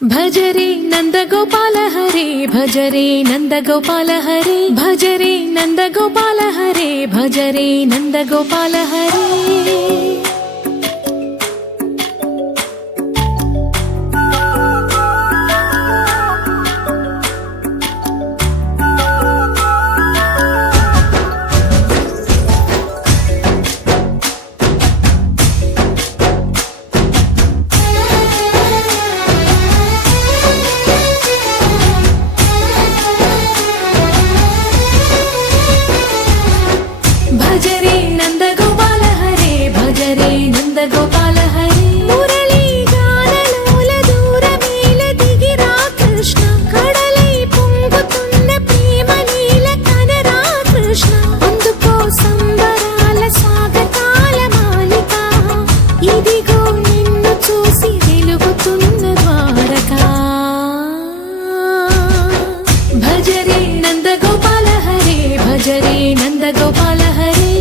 भजरे नंदगोपाल हरे भजरे नंदगोपाल हरे भजरे नंदगोपाल हरे भजरे नंदगोपाल हरे भजरे नंदगोपाल हरे भजरे नंदगोपाल हरे मुरली गानलोल दूरमेल दिगिरा कृष्ण कड़लै పొంగుతున్న ప్రేమ నీల కనరా కృష్ణ అందుకో సంబరాల స్వాగతాల మాలిక ఇదిగో నిన్ను చూసి వెలుగుతున్న ద్వారకా భజరే నందగోపాల హరే భజరే నందగోపాల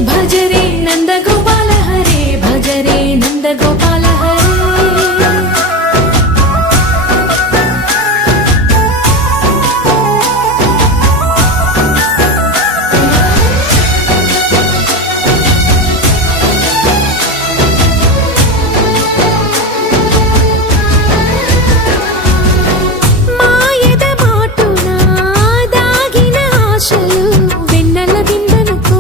भजरे नंदगोपाल हरे भजरे नंदगोपाल हरे మాయద మాటున దాగిన ఆశలు వెన్నెల విందనుకో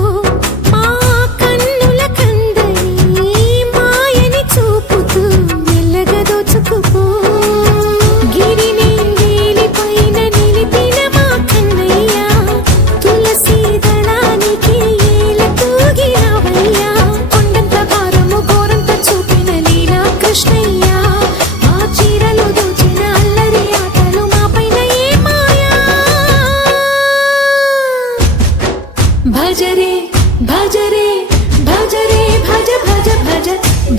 भजरे भजरे भजरे भज भज भज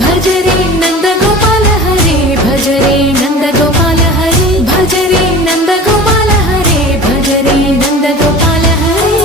भजरे नंदगोपाल हरे भजरे नंदगोपाल हरे भजरे नंदगोपाल हरे भजरे नंदगोपाल हरे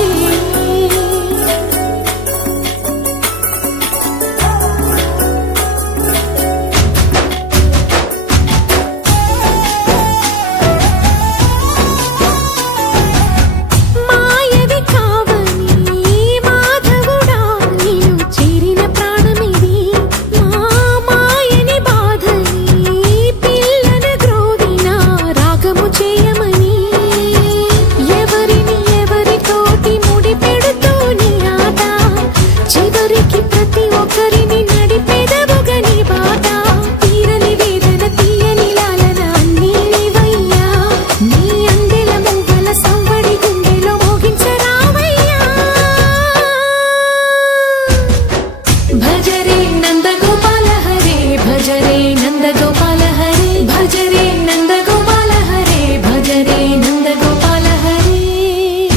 भजरे नंदगोपाल हरे भजरे नंदगोपाल हरे भजरे नंदगोपाल हरे भजरे नंदगोपाल हरे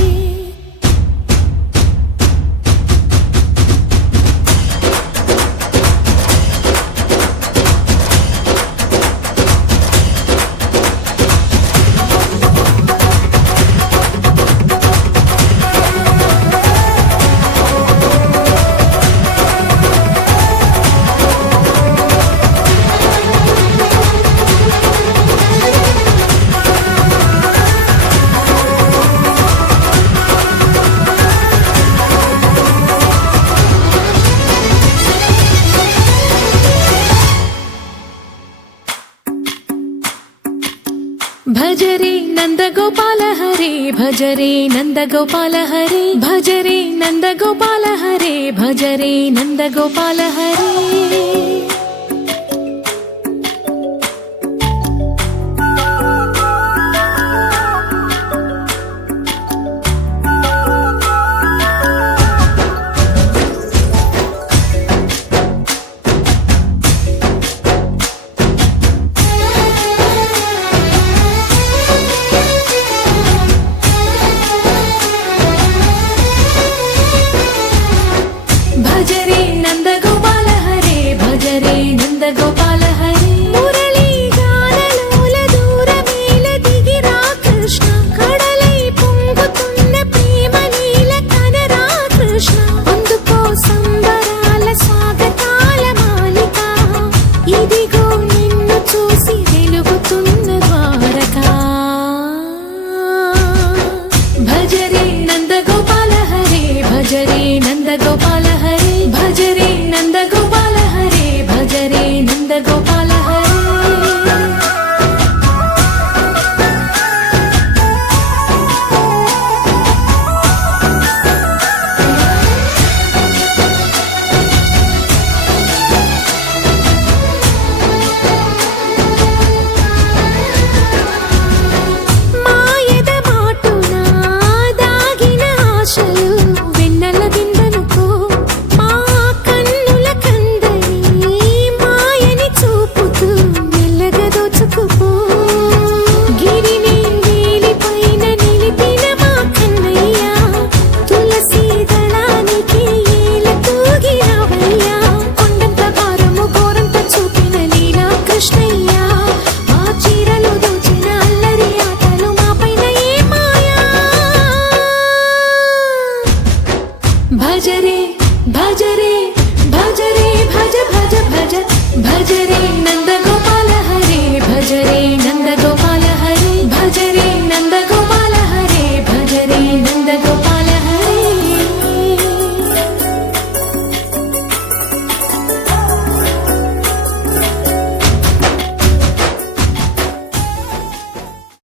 भजरे नंदगोपाल हरे भजरे नंदगोपाल हरे भजरे नंदगोपाल हरे भजरे नंदगोपाल हरे भजरे नंदगोपाल हरे भज భజ రే భజ రే భజ రే భజ భజ భజ భజ రే నంద